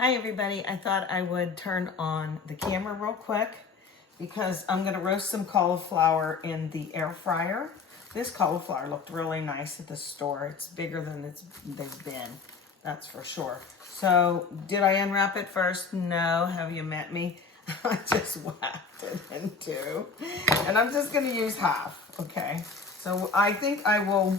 Hi everybody, I thought I would turn on the camera real quick because I'm going to roast some cauliflower in the air fryer. This cauliflower looked really nice at the store. It's bigger than they've been, that's for sure. So did I unwrap it first? No, have you met me? I just whacked it in two. And I'm just going to use half, okay? So I think I will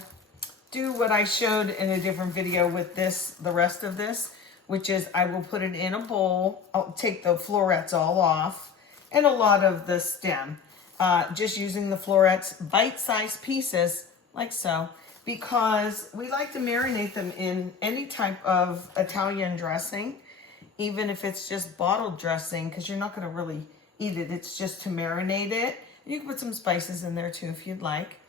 do what I showed in a different video with this, the rest of this, which is I will put it in a bowl. I'll take the florets all off and a lot of the stem. Just using the florets, bite-sized pieces, like so, because we like to marinate them in any type of Italian dressing, even if it's just bottled dressing, because you're not going to really eat it. It's just to marinate it. You can put some spices in there too if you'd like.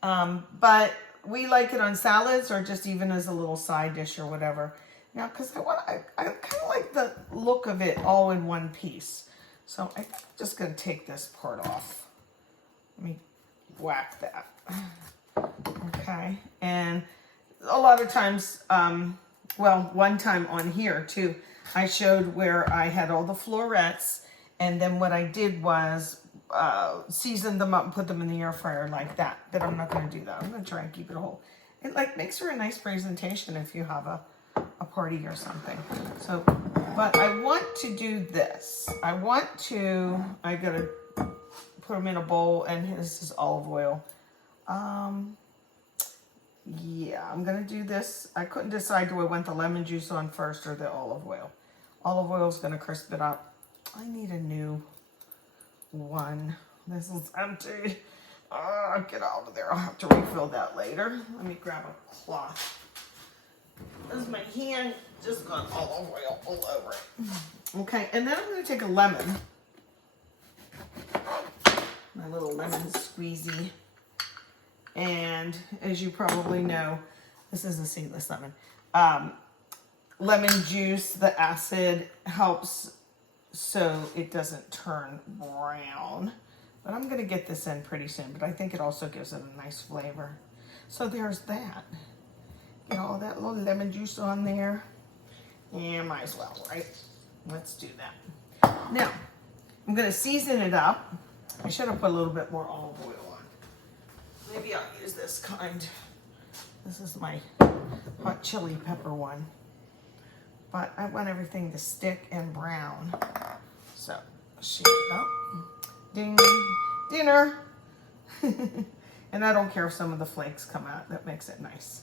But we like it on salads or just even as a little side dish or whatever. Now, because I kind of like the look of it all in one piece. So I think I'm just going to take this part off. Let me whack that. Okay. And a lot of times, well, one time on here too, I showed where I had all the florets. And then what I did was season them up and put them in the air fryer like that. But I'm not going to do that. I'm going to try and keep it whole. It like makes for a nice presentation if you have a party or something. So, but I want to do this. I gotta put them in a bowl, and this is olive oil. Yeah, I'm gonna do this. I couldn't decide, do I want the lemon juice on first or the olive oil? Olive oil is gonna crisp it up. I need a new one. This is empty. Get out of there. I'll have to refill that later. Let me grab a cloth. This is my hand just got olive oil all over it. Okay, and then I'm going to take a lemon. My little lemon squeezy. And as you probably know, this is a seedless lemon. Lemon juice, the acid helps so it doesn't turn brown. But I'm going to get this in pretty soon. But I think it also gives it a nice flavor. So there's that. Get all that little lemon juice on there. Yeah, might as well, right? Let's do that. Now, I'm going to season it up. I should have put a little bit more olive oil on. Maybe I'll use this kind. This is my hot chili pepper one. But I want everything to stick and brown. So, shake it up. Ding, dinner. And I don't care if some of the flakes come out. That makes it nice.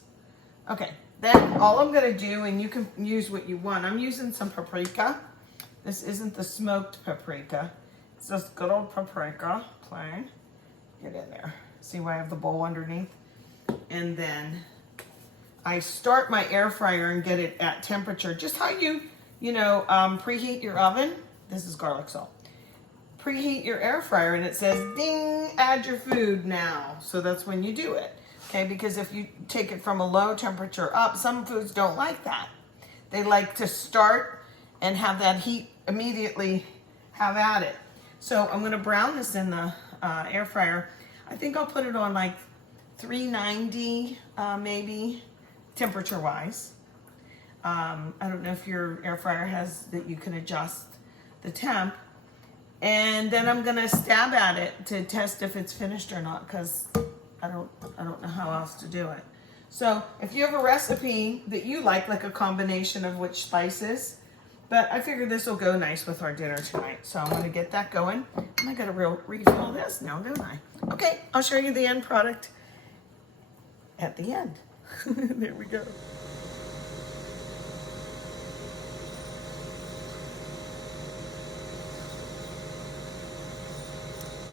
Okay, then all I'm going to do, and you can use what you want. I'm using some paprika. This isn't the smoked paprika. It's just good old paprika, plain. Get in there. See why I have the bowl underneath? And then I start my air fryer and get it at temperature. Just how you preheat your oven. This is garlic salt. Preheat your air fryer and it says, ding, add your food now. So that's when you do it. Okay, because if you take it from a low temperature up, some foods don't like that. They like to start and have that heat immediately have at it. So I'm going to brown this in the air fryer. I think I'll put it on like 390 maybe, temperature-wise. I don't know if your air fryer has that you can adjust the temp. And then I'm going to stab at it to test if it's finished or not, because I don't know how else to do it. So if you have a recipe that you like a combination of which spices, but I figure this will go nice with our dinner tonight. So I'm going to get that going. And I got to refill this now, don't I? Okay, I'll show you the end product at the end. There we go.